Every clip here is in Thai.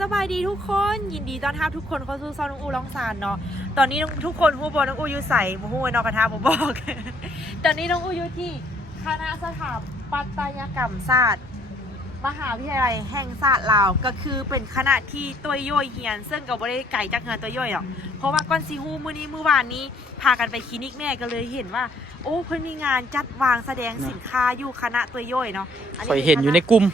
สบายดีทุกคนยินดีต้อนรับทุกคนเข้าสู่ซอยน้องอูร้องสารเนาะตอนนี้ทุกคนฮู้บอน้องอูอยู่ใส่บ่ฮู้ไอ้นอกกระทะผมบอก ตอนนี้น้องอูอยู่ที่คณะสถาปัตยกรรมศาสตร์ มหาวิทยาลัยแห่งศาสตร์ลาวก็คือเป็นคณะที่ตัวย่อยเฮียน ซึ่งก็บ่ได้ไก่จากเงินตัวย่อยหรอกเพราะว่าก่อนซีฮูมื้อนี้มื้อวานนี้ พากันไปคลินิกแม่ก็เลยเห็นว่า โอ้เพิ่นมีงานจัดวางแสดงสินค้าอยู่คณะตัวย่อยเนาะข่อยเห็นอยู่ในกลุ่ม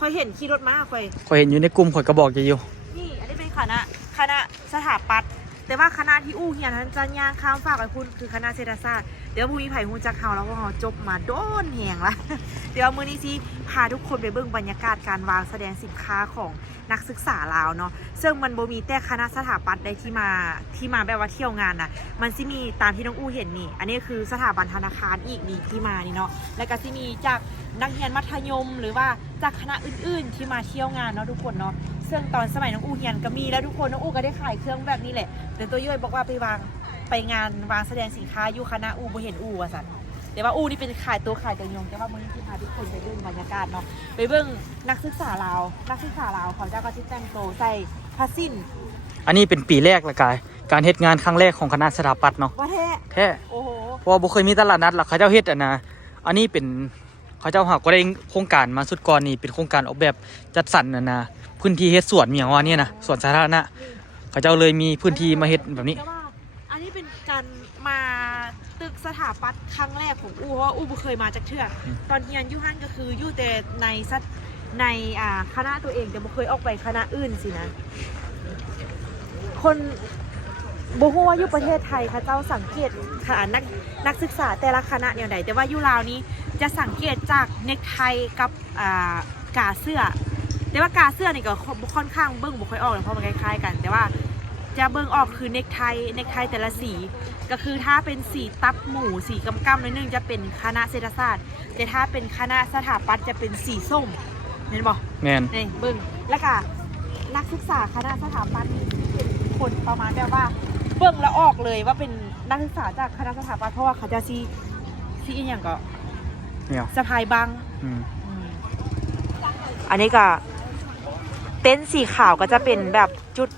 ข่อยเห็นขี่รถมาข่อย ข่อยเห็นอยู่ในกลุ่มข่อยก็บอกจะอยู่ นี่ อันนี้เป็นคณะคณะสถาปัตย์ แต่ว่าคณะที่อู้เฮียนทันจันยางข้ามฝากไปคุณคือคณะเศรษฐศาสตร์เดี๋ยวมูมีไผ่ฮูจักเฮาแล้วก็เฮาจบมาโดนแหงละเดี๋ยวมื้อนี้สิพาทุกคนไปเบิ่งบรรยากาศการวางแสดงสินค้าของนักศึกษาลาวเนาะซึ่งมันบ่มีแต่คณะสถาปัตย์ใดที่มาที่มาแบบว่าเที่ยวงานนะมันสิมีตามที่น้องอู้เห็นนี่ อันนี้คือสถาบันธนาคารอีกนี่ที่มานี่เนาะแล้วก็สิมีจากนักเรียนมัธยม หรือว่าจากคณะอื่น ๆ ที่มาเที่ยวงานเนาะทุกคนเนาะ ซึ่งตอนสมัยน้องอูเฮียนก็มีแล้วทุกคนน้องอูก็ได้ขายเครื่องแบบนี้แหละแต่ตัวย่อยบอกว่าไปวางไปงานวางแสดงสินค้าอยู่คณะอูบ่เห็นอูว่าสันแต่ว่าอูนี่เป็นขายตัวขายตัวยงแต่ว่ามื้อนี้ที่พาทุกคนไปเบิ่งบรรยากาศเนาะไปเบิ่งนักศึกษาลาวนักศึกษาลาวเขาเจ้าก็สิแต่งตัวใส่ผ้าสิ้นอันนี้เป็นปีแรกละกายการเฮ็ดงานครั้งแรกของคณะสถาปัตย์เนาะว่าแท้แท้โอ้โหเพราะว่าบ่เคยมีตลาดนัดหรอกเขาเจ้าเฮ็ดอะนะอันนี้เป็น เขาเจ้าหาก็ได้โครงการมาสุดก่อนนี่เป็นโครงการออกแบบจัดสรรน่ะนะพื้นที่เฮ็ดสวนมีหยังว่าเนี่ยนะสวนสาธารณะเขาเจ้าเลยมีพื้นที่มาเฮ็ดแบบนี้แต่ว่าอันนี้เป็นการมาตึกสถาปัตย์ครั้งแรกของอูเพราะว่าอูบ่เคยมาจากเทื่ออมตอนเรียนอยูฮันก็คืออยู่แต่ในสัตในอ่าคณะตัวเองแต่บ่เคยออกไปคณะอื่นสินะ คนบ่ฮู้ว่าอยู่ประเทศไทยเขาเจ้าสังเกตค่ะนักนักศึกษาแต่ละคณะแนวใดแต่ว่าอยู่ลาวนี้ จะสังเกตจากเนคไทกับอ่ากาเสื้อ แต่ว่ากาเสื้อนี่ก็ค่อนข้างเบิ่งบ่ค่อยออกเลยเพราะมันคล้ายๆกัน แต่ว่าจะเบิ่งออกคือเนคไทเนคไทแต่ละสี ก็คือถ้าเป็นสีตับหมูสีกำกำนิดนึงจะเป็นคณะเศรษฐศาสตร์ แต่ถ้าเป็นคณะสถาปัตย์จะเป็นสีส้มเห็นบ่แม่นนี่เบิ่งแล้วก็นักศึกษาคณะสถาปัตย์นี่เป็นคนประมาณแบบว่าเบิ่งแล้วออกเลยว่าเป็นนักศึกษาจากคณะสถาปัตย์เพราะว่าเขาจะซีซีอหย่างก็ เนี่ยสะพายบังอืมอันนี้ก็เต็นท์สีขาวก็จะเป็นแบบจุด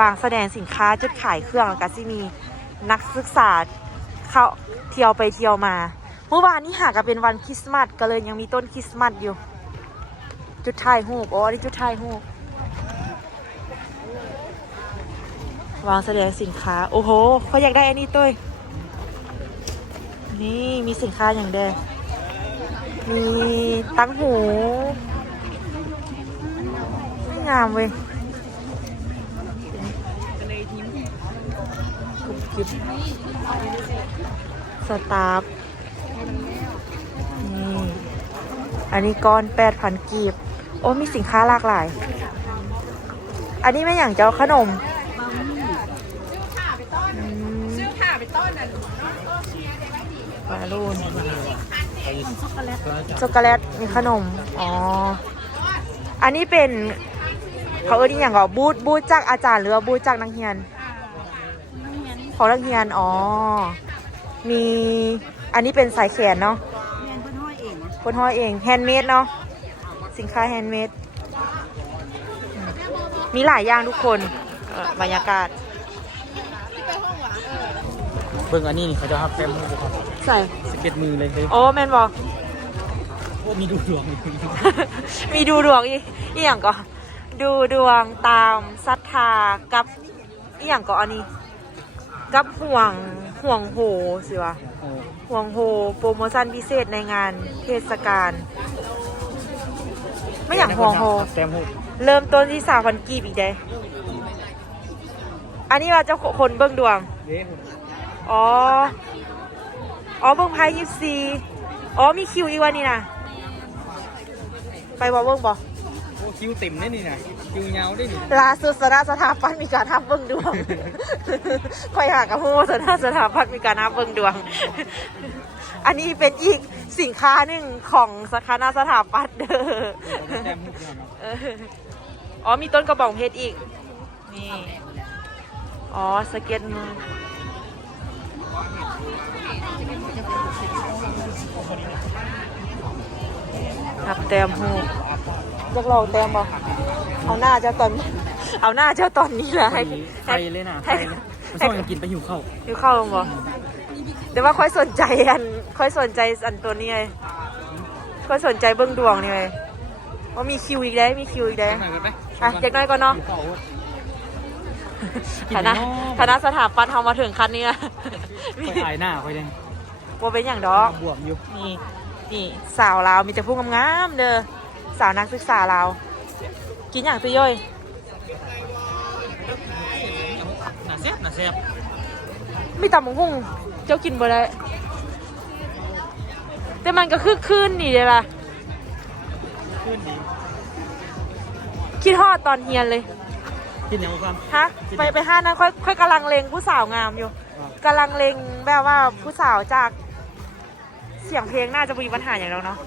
วางแสดงสินค้าจุดขายเครื่องแล้วก็ที่มีนักศึกษาเข้าเที่ยวไปเที่ยวมา เมื่อวานนี้หาก็เป็นวันคริสต์มาสก็เลยยังมีต้นคริสต์มาสอยู่ จุดถ่ายรูปอ๋ออันนี้จุดถ่ายรูปวางแสดงสินค้า โอ้โหเขาอยากได้อันนี้ต้วยนี่มีสินค้าอย่างแดง มีตั้งหูงามเว้ยกุบกิบสตาร์ฟนี่ อันนี้ก้อนแปดพันกีบ โอ้ มีสินค้าหลากหลาย อันนี้ไม่อย่างเจ้าขนมอืมปลาลูน ช็อกโกแลตมีขนม อ๋อ อันนี้เป็นเขาเออนี่อย่างก็บูธบูธจากอาจารย์หรือว่าบูธจากนักเรียนของนักเรียน อ๋อ มีอันนี้เป็นสายแขนเนาะเรียนเพิ่นห้อยเองคนห้อยเองแฮนด์เมดเนาะสินค้าแฮนด์เมดมีหลายอย่างทุกคนเอ่อบรรยากาศเบิ่งอันนี้นี่เขาเจะฮับแก้มมือครับ ใส่ สเก็ตมือเลยเฮ้ยโอ้แมนบอก โอ้มีดูดวงอีกมีดูดวงอีกอีอย่างก็ดูดวงตามศรัทธากับอีอย่างก็อันนี้ กับห่วงห่วงโหสิวะโอ้ห่วงโฮโปรโมชั่นพิเศษในงานเทศกาลไม่อย่างห่วงโฮแต้มหูเริ่มต้นที่สามพันกีบอีกเด้อันนี้ว่าเจ้าคนเบิ้งดวง เด้ผมอ๋อ อ๋อเบิ้งไพ่ยิปซีอ๋อมีคิวอีกวันนี้นะไปบอเบิ้งบอโอ้คิวเต็มได้นี่นะคิวยาวได้นี่ล่าสุดสนาสถาปัตย์มีการทับเบิ้งดวงค่อยหากับฮู้สนาสถาปัตย์มีการทับเบิ้งดวง อันนี้เป็นอีกสินค้าหนึ่งของสาขานาสถาปัตย์เด้อแต้มหูเนาะเอออ๋อมีต้นกระบองเพชรอีกนี่อ๋อสเก็ตมือ นับแต้มหูจักลองแต้มบ่เอาหน้าเจ้าตอน เอาหน้าเจ้าตอนนี้เลยให้ไทยเลยนะไทให้ยเลยมันต้องยังกินไปหิวข้าวอยู่เข้าลงบ่แต่ว่าค่อยสนใจอันค่อยสนใจอันตัวนี้เลยค่อยสนใจเบื้องดวงนี่เลยว่ามีคิวอีกได้มีคิวอีกได้ไหนกันไหมอะเด็กน้อยก่อนเนาะหิวข้าวกิ คณะเนาคณะสถาปัตย์เฮามาถึงคันนี้นะไปถ่ายหน้าไปเลยว่าเป็นอย่างดอกบวมอยู่นี่นี่สาวลาวมีแต่ผู้งามๆเด้อสาวนักศึกษาลาวกินอย่างตัวย่อยหนาแซ่บหนาแซ่บมีตำบักหุ่งเจ้ากินบ่ได้แต่มันก็คือคืนนี่เลยล่ะขึ้นดีคิดฮอดตอนเฮียนเลย กินอย่างความ ฮะไปไปห้านั้นค่อยค่อยกำลังเลงผู้สาวงามอยู่กำลังเลงแบบว่าผู้สาวจากเสียงเพลงน่าจะมีปัญหาอย่างเราเนาะ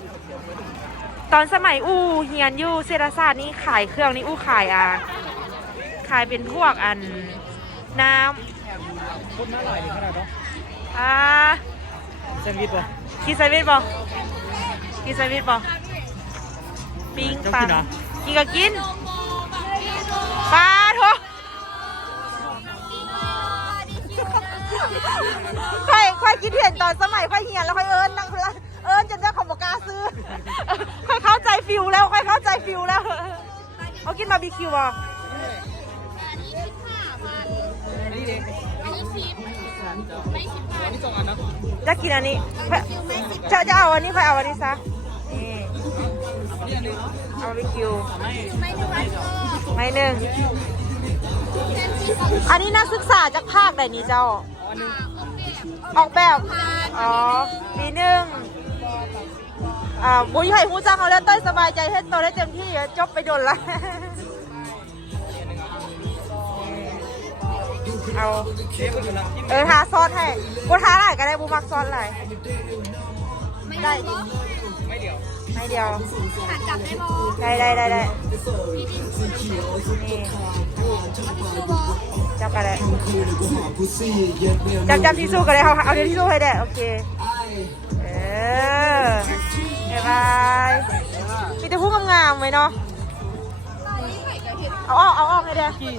ตอนสมัยอู้เฮียนอยู่เศรษฐศาสตร์นี่ขายเครื่องนี่อู้ขายอะขายเป็นพวกอันน้คนน่าอร่อยเลยขนาดเนาะำอ่าแซนด์วิชป่ะกินไซวิตบอกินไซวิตบอปิ้งเจ้าปลากินเหรอกินก็กิน ค่อยค่อยคิดเห็นตอนสมัยค่อยเหียนแล้วค่อยเอิญนั่งละเอิญจนเจ้าของบอกกล้าซื้อ ค่อยเข้าใจฟิลแล้วค่อยเข้าใจฟิลแล้วเอากินบาร์บีคิวบอนี่เด็กนี่สองอันนะจะกินอันนี้จะจะเอาอันนี้ค่อยเอาอันนี้ซะนี่นี่อันนึงเอาบาร์บีคิวไม่ไม่หนึ่งอันนี้นักศึกษาจากภาคใดนี้เจ้า อันนึงออกแบบ อ๋อปีหนึ่งอ่าบุญไห่หูจังเอาแล้วเต้ยสบายใจให้โตได้เต็มที่จบไปโดนละเอาเออทาซอสให้กูทาอะไรก็ได้บูมักซอสอะไรได้ไม่เดียว ไม่เดียวหันกลับได้บอได้ได้ได้ได้นี่จับกันเลยจับจับที่สู้กันเลยเอาเอาเดี๋ยวที่สู้ให้ได้โอเคเออบ๊ายบายมีแต่ผู้งามๆไหมเนาะเอาออกเอาออกให้เด้อกี้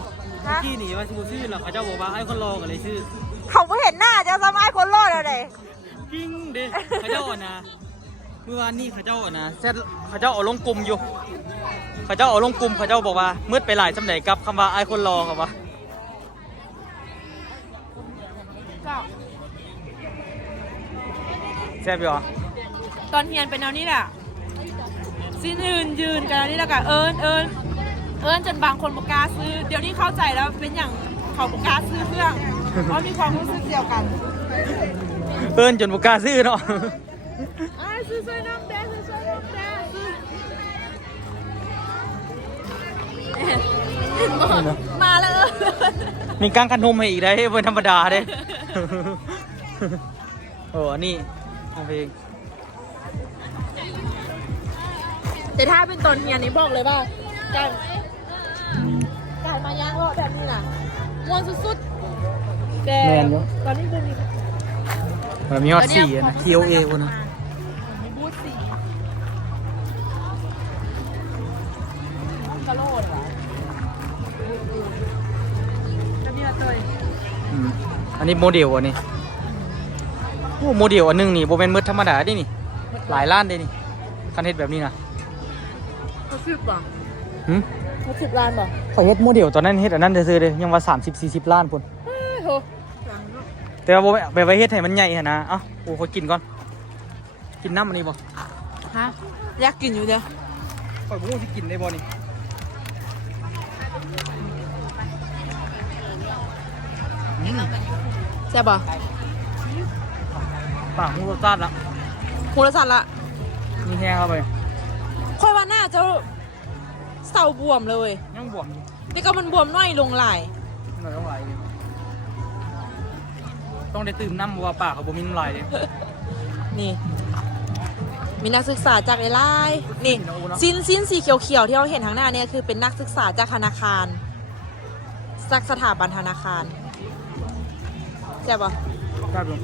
ฮะกี้หนีมาชื่อชื่อหรอเขาเจ้าบอกว่าไอ้คนรอกันเลยชื่อเขาไม่เห็นหน้าจะสมัยคนรอดเลยกิ้งเด้เขาเจ้าอะนะ เมื่อวานนี้เขาเจ้าอะนะเซตเขาเจ้าเอาลงกลุ่มอยู่ เขาเจ้าเอาลงกลุ่มเขาเจ้าบอกว่ามืดไปหลายสำเร็จกับคำว่าไอ้คนรอครับวะแซ่บอยู่เหรอตอนเฮียนเป็นแนวนี้แหละสิ้นยืนยืนกันแล้วนี่แหละกันเอิญเอิญเอิญจนบางคนบอกกล้าซื้อ เดี๋ยวนี้เข้าใจแล้วเป็นอย่างเขาบอกกล้าซื้อเครื่องเพราะมีความรู้สึกเดียวกัน เอิ้นจนบุกล้าซื้อเนาะ อ่าซื้อซื้อน้ำแดงซื้อซื้อน้ำแดงซื้อมาแล้วมีกางขนมให้อีกได้เป็นธรรมดาเด้ โอ้อันนี้เอาเพลงแต่ถ้าเป็นตอนเฮียนนี่บอกเลยว่าการการมาย่างรอดแบบนี้น่ะมวนสุดๆแต่ตอนนี้บูมี แบบมียอดสี่อะนะ TOA คนนะ อันนี้โมเดลอันนี้โอ้โมเดลอันหนึงนี่โบเป็นมืดธรรมดาได้นี่ หลายล้านได้นี่คันเฮ็ดแบบนี้นะเขาสิบป่ะหืมเขาสิบล้านป่ะขอยเฮ็ดโมเดลตอนนั้นเฮ็ดอันนั้นซื้อๆเลยยังว่า30 40ล้านพุ่นเฮ้ยโหแต่ว่าโบไปไว้เฮ็ดให้มันใหญ่หั่นนะเอ้าโอ้ขอยกินก่อน กินน้ำอันนี้บ่ฮะอยากกินอยู่เด้อข่อยบ่รู้สิกินได้บ่นี่ ใช่ป่ะปากมูรสชาติละหูละสัตว์ละมีแห้งเข้าไปค่อยว่าหน้าจะเศร้าบวมเลยยังบวมอยู่นี่ก็มันบวมน้อยลงหลายหน่อยเท่าไหร่นี่ต้องได้ตื่มน้ำเพราะว่าปากเขาบ่มีน้ำลายเลยนี่ มีนักศึกษาจากไอไลน์นี่เนาะอูเนาะสิ้นสิ้นสีเขียวๆที่เราเห็นทางหน้าเนี่ยคือเป็นนักศึกษาจากธนาคารจากสถาบันธนาคาร ใช่ปะครับผม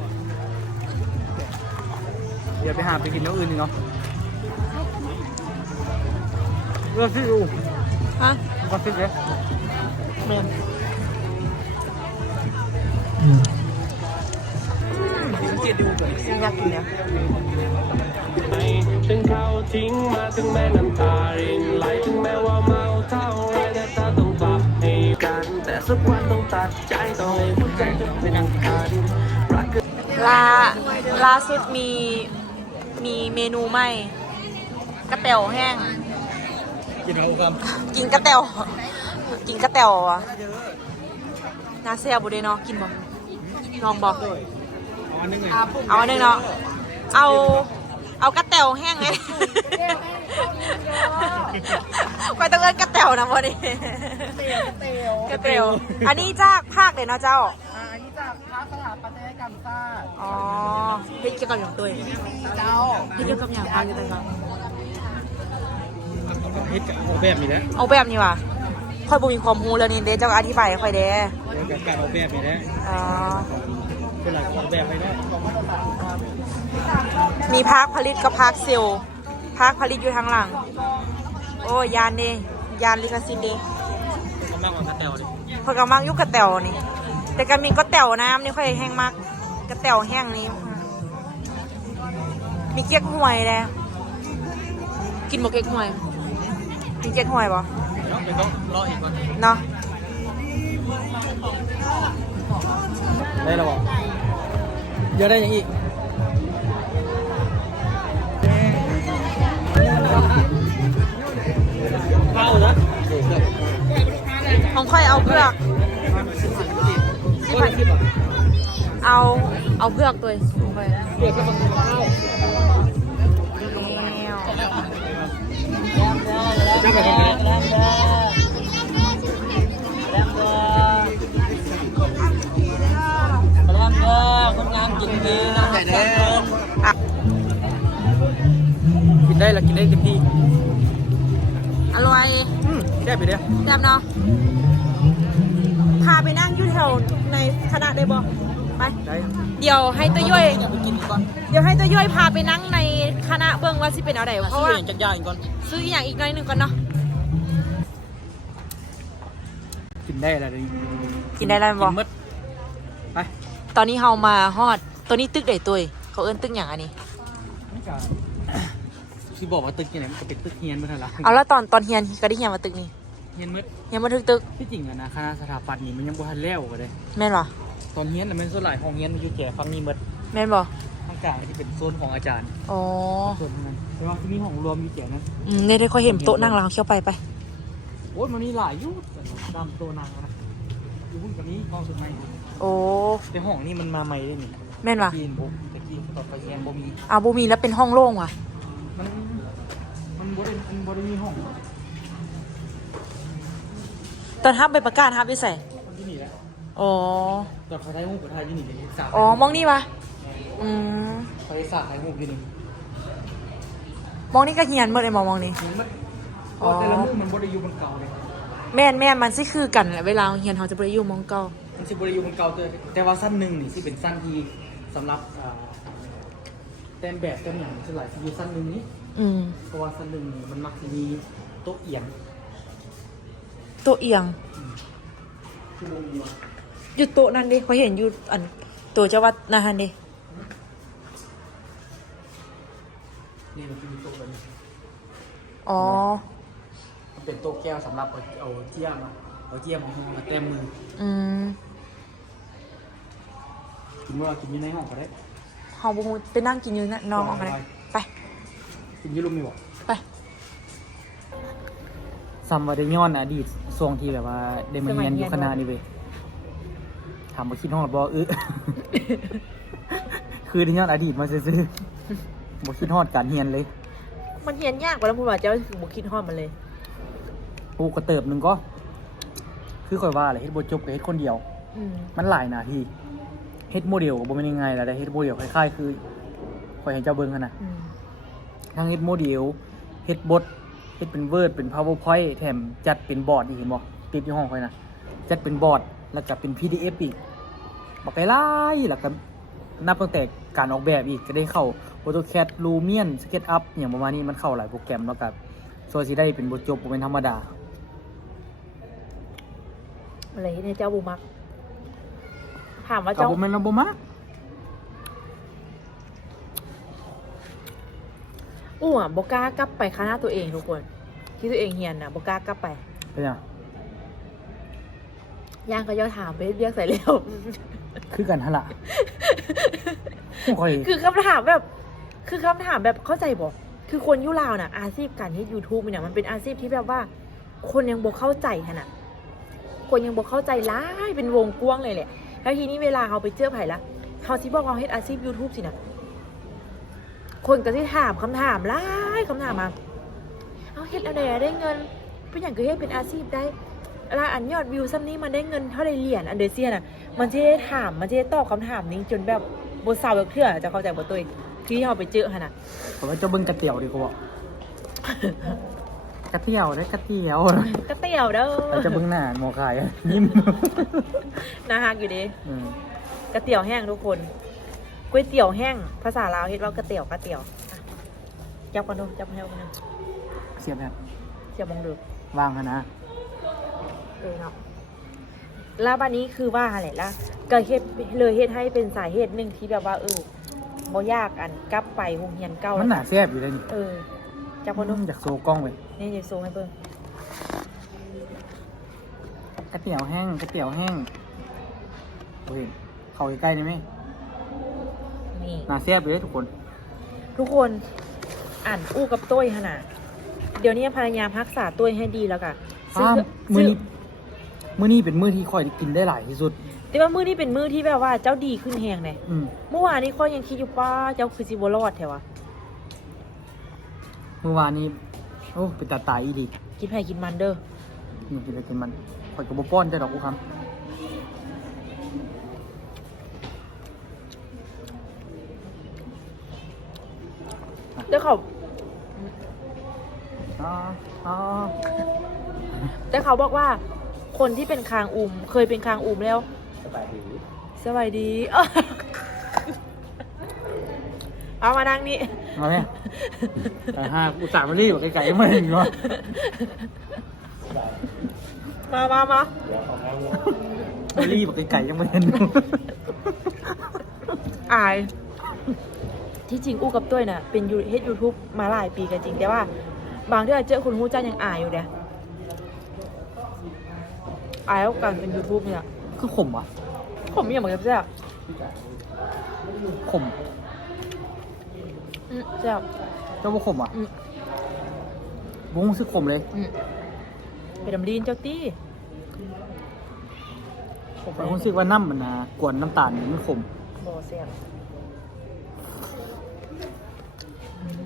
เดี๋ยวไปหาไปกินน้ำอื่นอีกเนาะเลือกที่อยู่ฮะก็ซิเลยเมนอยากกินเนี่ยถึงเขาทิ้งมาถึงแม่น้ำตารินไหลถึงแม้ว่าเมาเท่าไรแต่เธอต้องกลับให้กันแต่สักวัน ต้องตัดใจต้องให้หัวใจจะเป็นคันรักกัน ลาล่าสุดมีมีเมนูใหม่กระเตวแห้ง กินเอาครับกินกระเตวกินกระเตวอะนาเซียบุเดเนาะกินบ่ลองบอกอันนึงไงเอาอันหนึงเนาะเอา เอากระเตวแห้งไงไปต้องเอินกระเตวนะพอดีกระเตวอันนี้จากภาคเลยเนาะเจ้าอันนี้จากพระสถาปัตยกรรมศาสตร์อ๋อเฮ็ดเกี่ยวกับอย่างตัวเองเจ้าเฮ็ดเกี่ยวกับอย่างภาคอยู่ตรงนั้นเฮ็ดกับออกแบบนี่แหละเอาแบบนี้ว่ะค่อยบ่มีความรู้เรื่องนี้เด้เจ้าอธิบายให้ค่อยเด้แบบการออกแบบนี่แหละอ๋อเป็นหลักออกแบบไปได้ มีภาคผลิตกับภาคเซลล์ภาคผลิตอยู่ทางหลัง โอ้ยานเด้ยานลิขสิทธิ์เด้กำลังออกกระแตวเลยเพิ่นก็มักอยู่กระแตวนี่ แต่ก็มีก็แตวน้ำนี่ค่อยแห้งมากกระแตวแห้งนี่มีเก๊กฮวยแลกินบ่เก๊กฮวยกินเก๊กฮวยบ่เนาะเดี๋ยวต้องรออีกก่อนเนาะได้แล้วบอกเยอะได้ยังอีก เข้านะของค่อยเอาเพือกเอาเอาเพือกตัวของค่อยเดี๋ยวก็มาเข้าแล้วจะไปทำไงคนงานกินดีนะแต่เด้อ ได้ละกินได้เต็มที่อร่อยอืมแค่ไปเดียวแซ่บเนาะพาไปนั่งอยู่แถวในคณะได้บ่ไป ได้เดี๋ยวให้ตัวย่อยไปกินก่อนเดี๋ยวให้ตัวย่อยพาไปนั่งในคณะเบิ่งว่าสิเป็นเอาไดเพราะว่าอย่างจักรยานก่อนซื้ออีกอย่างอีกหน่อยหนึงก่อนเนาะกินได้อะไรนี่กินได้แล้วกิบ่นหมดไปตอนนี้เฮามาฮอดตัวนี้ตึกใดตัวเองเขาเอิ้นตึกอย่างอันนี้ ไม่กล้า ที่บอกว่าตึกยังไงมันก็เป็นตึกเฮียนมาทันละเอาแล้วตอนตอนเฮียนก็ได้เฮียนมาตึกนี้เฮียนหมดเฮียนมาถึงตึกที่จริงอะนะคณะสถาปัตย์นี่มันยังบ่ทันแล้วก็เลยแม่นบ่ตอนเฮียนน่ะมันส่วนหลายของเฮียนมันอยู่แก่ฟังนี่หมดแม่นบ่ข้างกลางที่เป็นโซนของอาจารย์อ๋อส่วนนั้นแต่ว่าที่มีห้องรวมอยู่แก่นั้นอืมเนี่ยได้ค่อยเห็นโต๊ะนั่งแล้วเขาเคี้ยวไปไปโอ้ยมันมีหลายอยุทตามตัวนางนะอยู่หุ้นกับนี้ห้องสุดใหม่โอ้แต่ห้องนี้มันมาใหม่ได้นี่แม่นว่ะกินบ่แต่กินต่อไปแยงบ่มีอาบูมีแล้วเป็นห้องโล่งว่ะมันมัน บ่ได้มันบ่ได้มีห้องตอนทับไปประกาศทับไปใส่คนที่นี่แหละอ๋อแต่เขาได้ห้องกับไทยอยู่นี่เลยสามอ๋อมองนี่วะอืมเขาได้สามไทยห้องอยู่นี่มองนี่ก็เฮียนเมื่อไอมองมองนี่เห็นมันอ๋อแต่ละมุมมันบ่ได้อยู่บนเก่าเลยแม่นแม่นมันสิคือกันแหละเวลาเฮียนเขาจะไปอยู่มองเก่ามันสิบ่ได้อยู่บนเก่าแต่แต่ว่าสั้นหนึ่งนี่สิเป็นสั้นที่สำหรับอ่าแต้มแบบแต้มอย่างส่วนหลายสิอยู่สั้นหนึ่งนี้ อืมเพราะว่าสั้นหนึ่งนี่มันมักจะมีโต๊ะเอียงตัวเอียง คือวงเดียวอยู่โต๊ะนั่นดิเขาเห็นอยู่อันตัวเจ้าวัดนะฮันดินี่มันจะมีโต๊ะแบบนี้อ๋อ มันเป็นโต๊ะแก้วสำหรับเอาเอาเจียมอะเอาเจียมมามาแต้มมืออืมกินว่ากินอยู่ในห้องก็ได้ เฮาบ่ฮู้ไปนั่งกินอยู่นั่นน้องออกมาได้ไป กินอยี่ลุมมีบอกไปซัมว่าได้ย้อนอดีตช่วงที่แบบว่าได้มาเรียนอยู่คณะนี่เว้ยถามว่าคิดฮอดบ่เออคือได้ย้อนอดีตมาซื่อๆบ่คิดฮอดการเรียนเลย มันเฮียนยากกว่าแล้วพูดว่าเจ้าคือบ่คิดฮอดมันเลยปูกระเติบหนึงก็ คือข่อยว่าแหละเฮ็ดบ่จบก็เฮ็ดคนเดียว อืมมันหลายหน้าที่เฮ็ดโมเดลก็บ่แม่นง่ายๆแล้วได้เฮ็ดโมเดลคล้ายๆคือข่อยให้เจ้าเบิ่งหั่นน่ะอืม ทั้งเฮ็ดโมเดลเฮ็ดบทเฮ็ดเป็น Word เป็น PowerPoint แถมจัดเป็นบอร์ดอีกเห็นบ่ติดอยู่ห้องข่อยนะจัดเป็นบอร์ดแล้วก็เป็น PDF อีกบักหลายๆแล้วก็นับตั้งแต่การออกแบบอีกก็ได้เข้า AutoCAD Lumion SketchUp อย่างประมาณนี้มันเข้าหลายโปรแกรมแล้วก็ส่วนสิได้เป็นบทจบบ่เป็นธรรมดาอะไรเนี่ยเจ้าบูมัก ถามว่าก็เจ้าบ่แม่นเราบ่มัก อู้อะบกล้ากลับไปคณะตัวเองทุกคน ที่ตัวเองเฮียนนะบกล้ากลับไปเป็นหยังย่างก็ย่อถามไปเรียกใส่เร็วคือกันหั่นล่ะข่อยคือคำถามแบบ คือคำถามแบบเข้าใจบอกคือคนยุลาวน่ะ อาชีพการเฮ็ดยูทูบเนี่ยมันเป็นอาชีพที่แบบว่า คนยังบอกเข้าใจขนาดคนยังบอกเข้าใจร้ายเป็นวงกว้างเลยแหละแล้วทีนี้เวลาเขาไปเจอไผ่ละเขาสิบอกว่าเฮ็ดอาชีพ YouTube สินะ คนก็สิถามคำถามร้ายคำถามมาเอาเฮ็ดอะไรอะได้เงินเป็นอย่างก็เฮ็ดเป็นอาชีพได้แล้วอันยอดวิวซ้ำนี้มันได้เงินเท่าไรเหรียญอันเดอเซียน่ะ มันจะได้ถามมันจะได้ตอบคำถามนี้จนแบบบทสาวแบบเพื่อจะเข้าใจบทตัวเองที่เราไปเจอขนาดผมว่าเจ้าเบิ่งกระเตี๋ยวดีกว่ากระเตี๋ยวได้กระเตี๋ยวก็เตี่ยวเด้อแล้วจะเบิ่งหน้าหมอขายยิ้มน่าฮักอยู่เดีอืมกระเตี๋ยวแห้งทุกคน ก๋วยเตี๋ยวแห้ง ภาษาลาวเฮ็ดว่ากระเตี๋ยวกระเตี๋ยวอะจับกันดูจับให้กันดูเสียบแบบเสียบมองดูวางหั่นนะเออเนาะแล้วบันนี้คือว่าอะไรล่ะก็เฮ็ดเลยเฮ็ดให้เป็นสาเหตุหนึ่งที่แบบว่าเออบ่ยากอันกลับไปโรงเรียนเก่ามันหนาแซ่บอยู่เลยนี่เออจับกันดูอยากโซกล้องไปนี่จะโซให้เบิ่งกระเตี๋ยวแห้งกระเตี๋ยวแห้งโอ้ยเข้าใกล้ๆได้ไหม นี่หนาแซ่บอยู่เลยทุกคน ทุกคนอ่านอู้กับต้ยขนาดเดี๋ยวนี้พยายามรักษาต้ยให้ดีแล้วกันอ้าวมื้อนี้มื้อนี้เป็นมื้อที่ค่อยได้กินได้หลายที่สุด แต่ว่ามื้อนี้เป็นมื้อที่แบบว่าเจ้าดีขึ้นแหงเลยอืมเมื่อวานนี้ข้อยยังคิดอยู่ป้าเจ้าคือสิบรอดแถวะเมื่อวานนี้โอ้เป็นตาตายอีดีกินไผ่กินมันเด้อนี่กินไปกินมันข่อยก็บ่ป้อนใจดอกกูคำ เดี๋ยวเขาอ๋ออ๋อแต่เขาบอกว่าคนที่เป็นคางอุม เคยเป็นคางอุมแล้ว สบายดีสบายดีเอ้าเอามานั่งนี่มาไหมแต่ห้าอุตส่าห์มารีบไกลๆยังไม่เห็นเนาะมามามามารีบไกลๆยังไม่เห็น อาย ที่จริงอู้กับต้วยน่ะเป็นยูเฮ็ดยูทูบมาหลายปีกันจริง แต่ว่า บางที่เราเจอคนรู้จักยังอายอยู่เด้อายกับการเป็นยูทูบเนี่ยคือขมอะผมมีอย่างเหมือนกันแซ่บขมอืมแซ่บเจ้าว่าขมอะอืมบุ้งซึกขมเลยอืมเป็นดำลีนเจ้าตี้ผมแต่ผมรู้สึกว่าน้ำมันนะกวนน้ำตาลมันขมโบแซ่บ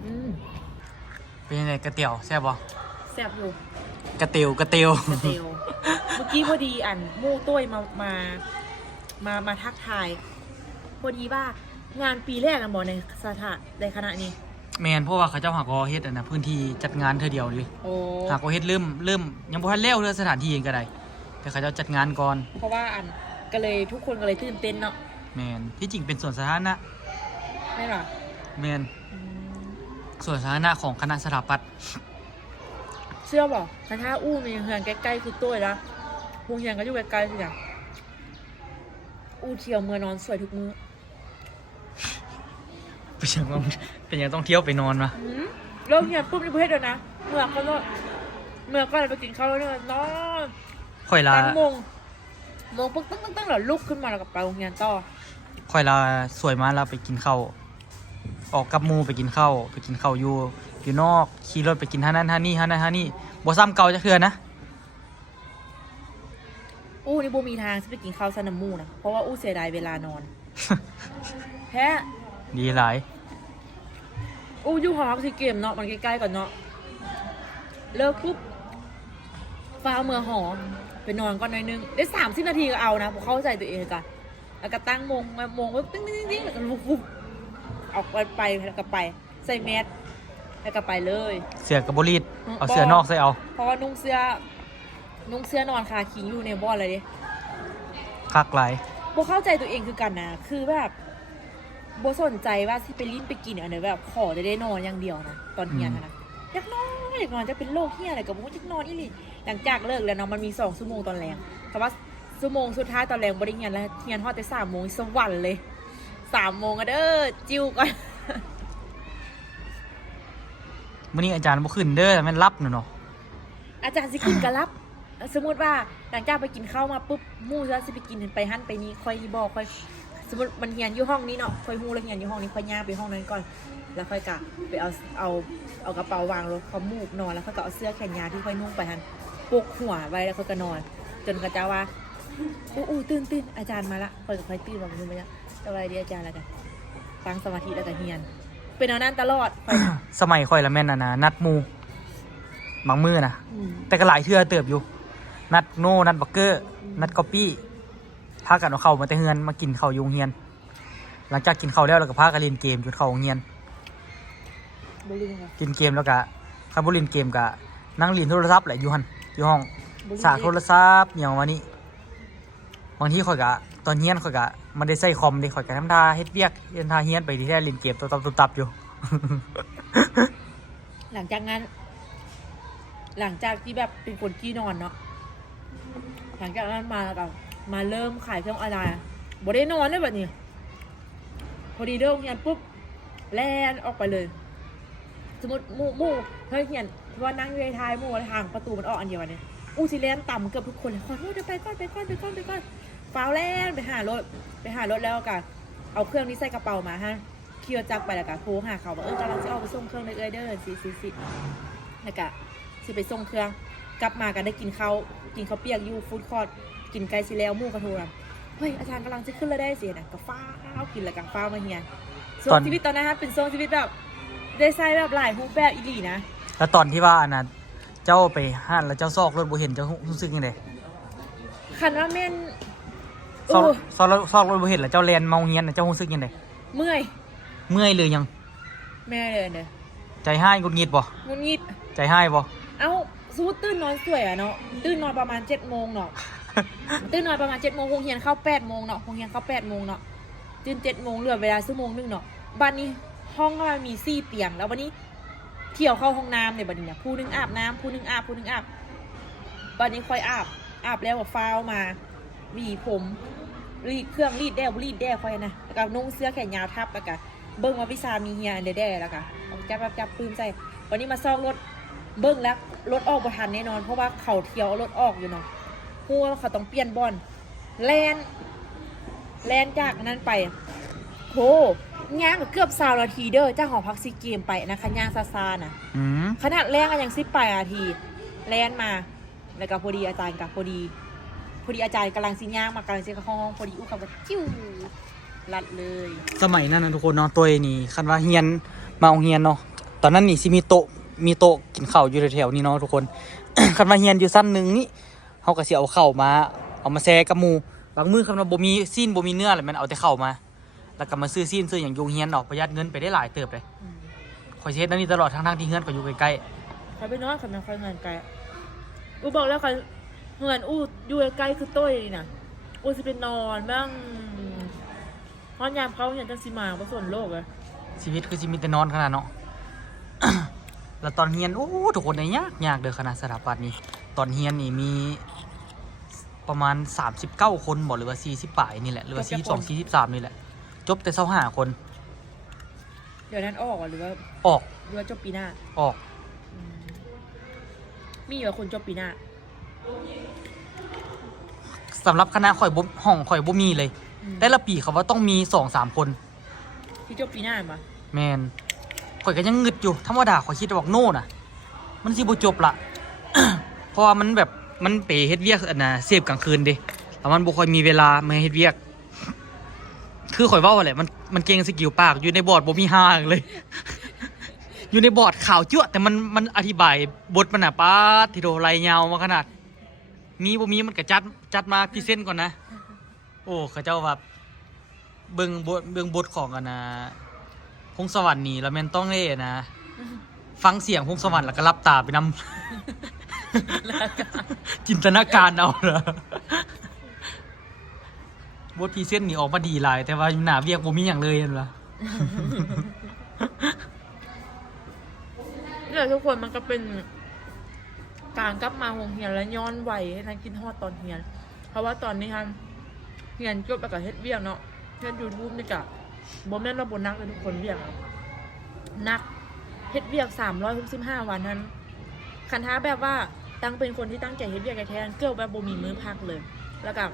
อืม เป็นยังไงกระเตี๋ยวแซ่บบ่แซ่บอยู่กระเตียวกระเตียวกระเตียวเมื่อกี้พอดีอันหมู่ต้วยมามามามาทักทายพอดีว่างานปีแรกกันบอกในสถานในคณะนี้แมนเพราะว่าเขาเจ้าหากอเฮ็ดอะนะพื้นที่จัดงานเธอเดียวเลยโอ้หากอเฮ็ดเริ่มเริ่มยังบ่ทันเร็วเรื่องสถานที่เองก็ได้แต่เขาเจ้าจัดงานก่อนเพราะว่าอันก็เลยทุกคนก็เลยตื่นเต้นเนาะแมนที่จริงเป็นส่วนสาธารณะไม่หรอแมน ส่วนสาธารณะของคณะสถาปัตย์เชื่อบอกถ้าถ้าอู้มีเฮือนใกล้ๆคือต้วยแล้ววงเฮียนก็อยู่ใกล้ๆสิจ้ะอู้เที่ยวเมื่อนอนสวยทุกมื้อเป็นยังต้องเป็นยังต้องเที่ยวไปนอนวะอืมเริ่มเฮียนปุ๊บในประเทศเดียวนะเมื่อก็เลยเมื่อก็เลยไปกินข้าวแล้วเนี่ยนอนค่อยลาตั้งมงมงปุ๊บตั้งตั้งตั้งแล้วลุกขึ้นมาแล้วก็ไปโรงเรียนต่อค่อยลาสวยมาแล้วไปกินข้าว ออกกับหมูไปกินข้าวไปกินข้าวอยู่อยู่นอกขี่รถไปกินท่านั้นท่านี่ท่านั้นท่านี่บ่ซ้ำเก่าจะเทื่อนะอู้นี่บูมีทางจะไปกินข้าวสนามหมูนะเพราะว่าอู้เสียดายเวลานอน แพ้ดีหลายอู้อยู่หอพักสีเกมเนาะมันใกล้ๆก่อนเนาะเลิกปุ๊บฟ้าเอาเมือหอไปนอนก่อนหน่อยนึงได้สามสิบนาทีก็เอานะผมเข้าใจตัวเองกันแล้วก็ตั้งมงมามงปุ๊บติ้งติ้งติ้งแล้วก็ลุกปุ๊บ ออกไปไปแล้วก็ไป ใส่แมสแล้วก็ไปเลย เสือกับบรีดอืมเอาเสือนอกใส่เอา เพราะว่านุ่งเสื้อ นุ่งเสื้อนอนคาคิงอยู่ในบอลเลยดิคักหลายโบเข้าใจตัวเองคือกันนะ คือแบบโบสนใจว่าที่ไปลิ้นไปกินอันไหนแบบขอจะได้นอนอย่างเดียวนะตอนเฮียนนะอยากนอนอยอยากนอนจะเป็นโรคเฮียอะไรกับมุ้จะนอนอีหลีหลังจากเลิกแล้วเนาะมันมีสองชั่วโมงตอนแรงแต่ว่าชั่วโมงสุดท้ายตอนแรงบริเงียนแล้วเงียนฮอดแต่สามโมงสวรรค์เลย สามโมงอะเด้อจิ้วก่อนมื้อนี้อาจารย์บ่ขึ้นเด้อแต่แม่นรับน่ะเนาะอาจารย์สิกินกะรับ สมมติว่าหลังจากไปกินข้าวมาปุ๊บหมู่จะสิไปกินไปหั่นไปนี้ค่อยบอกค่อย สมมติมันเฮียนอยู่ห้องนี้เนาะค่อยฮู้แล้วเฮียนอยู่ห้องนี้ค่อยย่างไปห้องนั้นก่อน แล้วค่อยกะไปเอาเอาเอากระเป๋าวางรถเขามูกนอนแล้วค่อยก็เอาเสื้อแขนยาวที่ค่อยนุ่งไปหันปลุกหัวไว้แล้วค่อยก็นอน จนกระเจ้าว่าอู้อู้ตื่นตื่นอาจารย์มาละค่อยก็ค่อยตื่นมามึงมาละสวัสดีอาจารย์แล้วกันฟังสมาธิแล้วก็เฮียน เป็นเอานั้นตลอดค่อยสมัยข่อยละแม่นน่ะนะนัดหมู่บางมื้อนะอืมแต่ก็หลายเทื่อเติบอยู่ นัดโน่นัดบักเกอร์ นัดก๊อปปี้พากันเอาเข้าวมาแต่เฮือนมากินข้าวอยุงเฮียน หลังจากกินข้าวแล้วเราก็พากันเล่นเกมจนเข้าโรงเรียน บ่ลืมค่ะกินเกมแล้วก็คันบ่เล่นเกมก็นั่งเล่นโทรศัพท์แหละอยู่หั่นอยู่ห้องบ่ลืมสากโทรศัพท์อหย่างวันนี้ บางทีข่อยก็ตอนเฮียนข่อยก็มันได้ใส่คอมเด้ข่อยก็ทำท่าเฮ็ดเวียกเฮ็ดท่าเฮียนไปที่แท้เล่นเกมตัวตับตัวตับอยู่ หลังจากนั้น หลังจากที่แบบเป็นคนขี้นอนเนาะหลังจากนั้นมาแบบมาเริ่มขายเครื่องออนไลน์บ่ได้นอนเลยแบบนี้พอดีเลิกเรียนปุ๊บแล่นออกไปเลย สมมติมู่มู่เฮ้ยเหียนว่านั่งอยู่ในท้ายมู่แล้วทางประตูมันออกอันเดียวอันเนี่ยอู้สิแล่นต่ำเกือบทุกคนเลยขอโทษเดี๋ยวไปก่อนไปก่อนไปก่อนไปก่อน ฟ้าวแล่นไปหารถไปหารถแล้วกันเอาเครื่องนี้ใส่กระเป๋ามาฮะเคียวจักรไปแล้วกันโทรหาเขาว่าเออกำลังจะเอาไปส่งเครื่องเลยเอ้ยเด้อสิสิสิแล้วก็สิไปส่งเครื่องกลับมากันได้กินข้าวกินข้าวเปียกอยู่ฟู้ดคอร์ทกินไก่สิแล้วหมู่กระโทรมาเฮ้ยอาจารย์กำลังจะขึ้นแล้วได้สินะก็ฟ้าวกินแล้วกันฟ้าวมาเฮียส่วตอนนชีวิตตอนนั้นฮะเป็นโซนชีวิตแบบได้ใช้แบบหลายรูปแบบอีหลีนะแล้วตอนที่ว่าอันน่ะเจ้าไปห้านแล้วเจ้าซอกรถบ่เห็นเจ้ารู้สึกยังไงคันว่าแม่น ซอกโอ้ซอกรถซอกรถบ่เห็นแล้วเจ้าแลนเมาเฮียนน่ะเจ้ารู้สึกยังไงเมื่อยเมื่อยเลยยัง แม่เลยเด้อใจห้ายหงุดหงิดบ่งุนงิด ใจห้ายบ่ เอ้าสู้ตื่นนอนสวยอะเนาะตื่นนอนประมาณเจ็ดโมงเนาะ ตื่นนอนประมาณเจ็ดโมงโรงเรียนเข้าแปดโมงเนาะโรงเรียนเข้าแปดโมงเนาะตื่นเจ็ดโมงเหลือเวลาชั่วโมงหนึงเนาะบ้านนี้ห้องมันมีสี่เตียง แล้ววันนี้เที่ยวเข้าห้องน้ำเนี่ยบัดนี้เนี่ยผู้หนึงอาบน้ำผู้หนึงอาบผู้หนึงอาบบัดนี้ค่อยอาบอาบแล้วก็ฟ้าวมา หวีผมรีดเครื่องรีดแด้วรีดแด้ค่อยนะแล้วก็นุ่งเสื้อแขนยาวทับแล้วก็เบิ้งว่าวิชามีเฮียอันเดแด้แล้วก็เอาจับจับจับปืนใส่วันนี้มาซอกรถเบิ้งแล้วรถออกบ่ทันแน่นอน เพราะว่าเขาเที่ยวเอารถออกอยู่เนาะพูดว่าเขาต้องเปลี่ยนบอลแลนแลนจากนั้นไปโหย่างก็เกือบสาวนาทีเด้อจากหอพักซีเกมไปนะคะย่างซาซาน่ะอืมขนาดแรงกันยังสิบแปดนาที แลนมา แล้วก็พอดีอาจารย์กับพอดี พอดีอาจารย์กำลังสิย่างมากำลังสิเข้าห้องพอดีอู้เขาก็จิ้วลัดเลยสมัยนั้นนะทุกคนเนาะตัวนี่คันว่าเฮียนมาโรงเฮียนเนาะตอนนั้นนี่สิมีโต๊ะมีโต๊ะกินข้าวอยู่แถวๆนี้เนาะทุกคน คันว่าเฮียนอยู่สั้นหนึงนี่เฮาก็สิเอาข้าวมา เอามาแซ่กับหมู่บางมื้อคันว่าบ่มีซีนบ่มีเนื้ออะไรมันเอาแต่ข้าวมา แล้วก็มาซื้อซีนซื้อหยังอยู่เฮียนเนาะประหยัดเงินไปได้หลายเติบเลยอืมข่อยสิเฮ็ดอันนี้ตลอดทั้งๆที่เฮือนก็อยู่ใกล้เขาไปนอนเขาไม่ค่อยเงินไกลอู้บอกแล้วเขา เงินอู้อยู่ใกล้ๆคือโต้ยนี่นะอู้สิเป็นนอนบ้างเพราะยามเขาเห็นจังสิมาเพราะส่วนโลกอะๆชีวิตคือสิมีแต่นอนขนาดเนาะ แล้วตอนเฮียนโอ้ทุกคนเนี่ยยากยากเด้อคณะสถาปัตย์นี่ ตอนเฮียนนี่มีประมาณ 39 คนบ่หรือว่า 40ป่ายนี่แหละ หรือว่า 42 43 นี่แหละ จบแต่25คน เดี๋ยวนั้นออกเหรอหรือว่าออก หรือว่าจบปีหน้า ออกอืมมีอยู่ว่าคนจบปีหน้า สำหรับคณะข่อยบ่ห้องข่อยบ่มีเลย อืมแต่ละปีเขาว่าต้องมี2-3คน ที่จบปีหน้าปะแมนข่อยก็ยังงึดอยู่ธรรมดาข่อยคิดว่าโน่น่ะ มันสิบ่จบละ เพราะว่ามันแบบมันไปเฮ็ดเวียกอันน่ะเสพกลางคืนเด้แล้วมันบ่ค่อยมีเวลามาเฮ็ดเวียก คือข่อยเว้าแหละมันมันเก่งสกิลปากอยู่ในบอร์ดบ่มีห่างเลย อยู่ในบอร์ดข่าวจั่วแต่มันมันอธิบายบทมันน่ะป้าดที่โดไรยาวมาขนาด มีบ่มีมันก็จัดจัดมาพรีเซนต์ก่อนนะ โอ้เขาเจ้าแบบเบิ่งบทเบิ่งบทของกันนะพงสวรรค์นี่แล้วแม่นต้องเล่นะ ฟังเสียงพงสวรรค์แล้วก็รับตาไปนำ จินตนาการเอาเหรอบทพรีเซนต์นี่ออกมาดีหลาย แต่ว่าหน้าเวียกบ่มีอย่างเลยเห็นปะเนี่ยทุกคนมันก็เป็น การกลับมาโรงเรียนและย้อนวัยให้ทันกินฮอดตอนเรียน เพราะว่าตอนนี้ทันเรียนจบแล้วก็เฮ็ดเวียกเนาะเฮ็ดยูทูบนี่กะบ่แม่นว่าบ่นักเลยทุกคนเวียกนักเฮ็ดเวียก365วันนั้นคันท้าแบบว่าตั้งเป็นคนที่ตั้งใจเฮ็ดเวียกแท้ๆเกือบแบบบ่มีมือพักเลย แล้วก็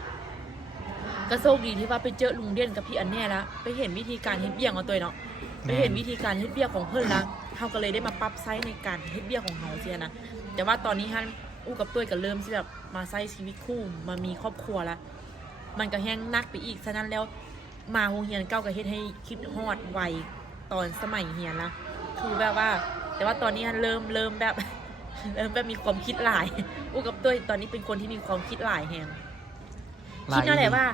ก็โชคดีที่ว่าไปเจอลุงเด่นกับพี่อันแน่ละไปเห็นวิธีการเฮ็ดเวียของตัวเนาะไปเห็นวิธีการเฮ็ดเบี้ยของเพิ่อนนะเขาก็เลยได้มาปรับใช้ในการเฮ็ดเบี้ยของเขาเสียนะ แต่ว่าตอนนี้ฮันอู้กับตุ้ยก็เริ่มที่แบบมาใช้ชีวิตคู่มามีครอบครัวล้วมันก็แห้งนักไปอีก ฉะนั้นแล้วมาโรงเรียนเก้าก็เฮ็ดให้คิดฮอดไวตอนสมัยเรียนละคือแบบว่า แต่ว่าตอนนี้ฮันเริ่มเริ่มแบบเริ่มแบบมีความคิดหลายอู้กับตุ้ยตอนนี้เป็นคนที่มีความคิดหลายแฮงคิดนั่นแหละว่า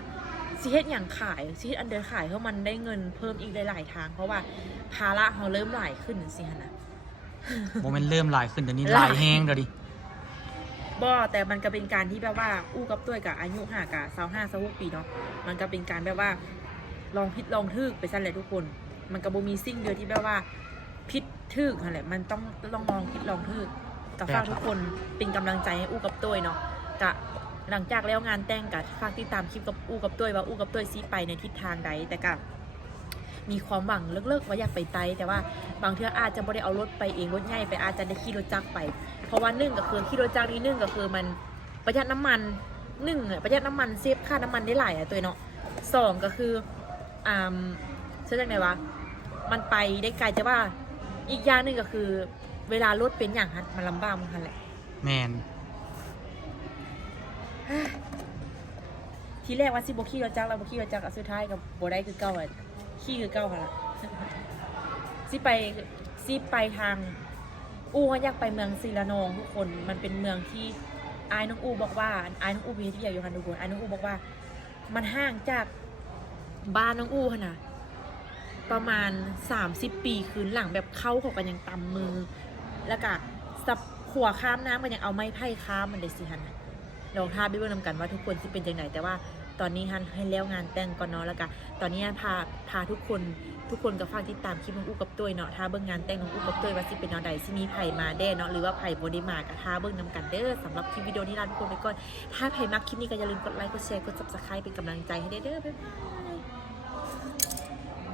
สิเฮ็ดอย่างขายสิเฮ็ดอันเดอร์ขายเพราะมันได้เงินเพิ่มอีกหลายๆทาง เพราะว่าภาระเขาเริ่มหลายขึ้นสิฮะนะ โมเมนต์เริ่มหลายขึ้นเดี๋ยวนี้หหลายลายแห้งเดี๋ยวดิบ่แต่มันก็เป็นการที่แบบว่า อู้กับตัวกับอายุห่างกับสาวห้าสาวหกปีเนาะมันก็เป็นการแบบว่า ลองพิดลองทึกไปสั่นแหละทุกคน มันก็บ่มีสิ่งเดียวที่แบบว่าพิดทึกนั่นแหละมันต้องต้องลองพิดลองทึกกับฝากทุกคนเป็นกำลังใจให้อู้กับตัวเนาะกะหลังจากแล้วงานแต่งกับฝากติดตามคลิปกับอู้กับตัวว่าอู้กับตัวซีไปในทิศทางใดแต่กะ มีความหวังเลิกๆว่าอยากไปไตแต่ว่าบางเทื่ออาจจะไม่ได้เอารถไปเองรถใหญ่ไปอาจจะได้ขี่รถจักรไป เพราะว่าหนึ่งก็คือขี่รถจักรนี่หนึ่งก็คือมันประหยัดน้ำมันหนึ่งอะประหยัดน้ำมันเซฟค่าน้ำมันได้หลายอะตัวเนาะสองก็คืออ่าเชื่อจังไงวะมันไปได้ไกลแต่ว่าอีกอย่างหนึ่งก็คือ เวลารถเป็นอย่างฮันมันลำบากมันคันแหละแมนทีแรกว่าสิบขี่รถจักรแล้วบขี่รถจักรอะสุดท้ายกับโบได้คือเก้าอะ ขี่คือเก้าค่ะละสิไปสิไปทาง อูก็อยากไปเมืองศิลานองทุกคนมันเป็นเมืองที่อายน้องอูบอกว่าอายน้องอูพีที่อยากอยู่ฮันทุกคนอายน้องอูบอกว่า มันห่างจากบ้านน้องอูขนาดประมาณ 30 ปีคืนหลังแบบเข้าของกันยังตำมือ แล้วก็สับขัวข้ามน้ำกันยังเอาไม้ไผ่ข้ามมันได้สิฮันน่ะลองท่าไปเบิ่งนำกันว่าทุกคนสิเป็นจังไหนแต่ว่า ตอนนี้ฮันให้แล้วงานแต่งก่อนเนาะแล้วก็ตอนนี้พาพาทุกคนทุกคนกับฝากที่ตามคลิปน้องอู้กับตุ้ยเนาะถ้าเบิ่งงานแต่งน้องอู้กับตุ้ยว่าสิเป็นแนวใดสิมีไผ่มาแด้เนาะหรือว่าไผ่โบดีมาก็ท่าเบิ่งนำกันเด้อสำหรับคลิปวิดีโอนี้ลาทุกคนไปก่อนถ้าไผ่มักคลิปนี้ก็อย่าลืมกดไลค์กดแชร์กด Subscribe เป็นกำลังใจให้เด้อเด้อบ๊ายบาย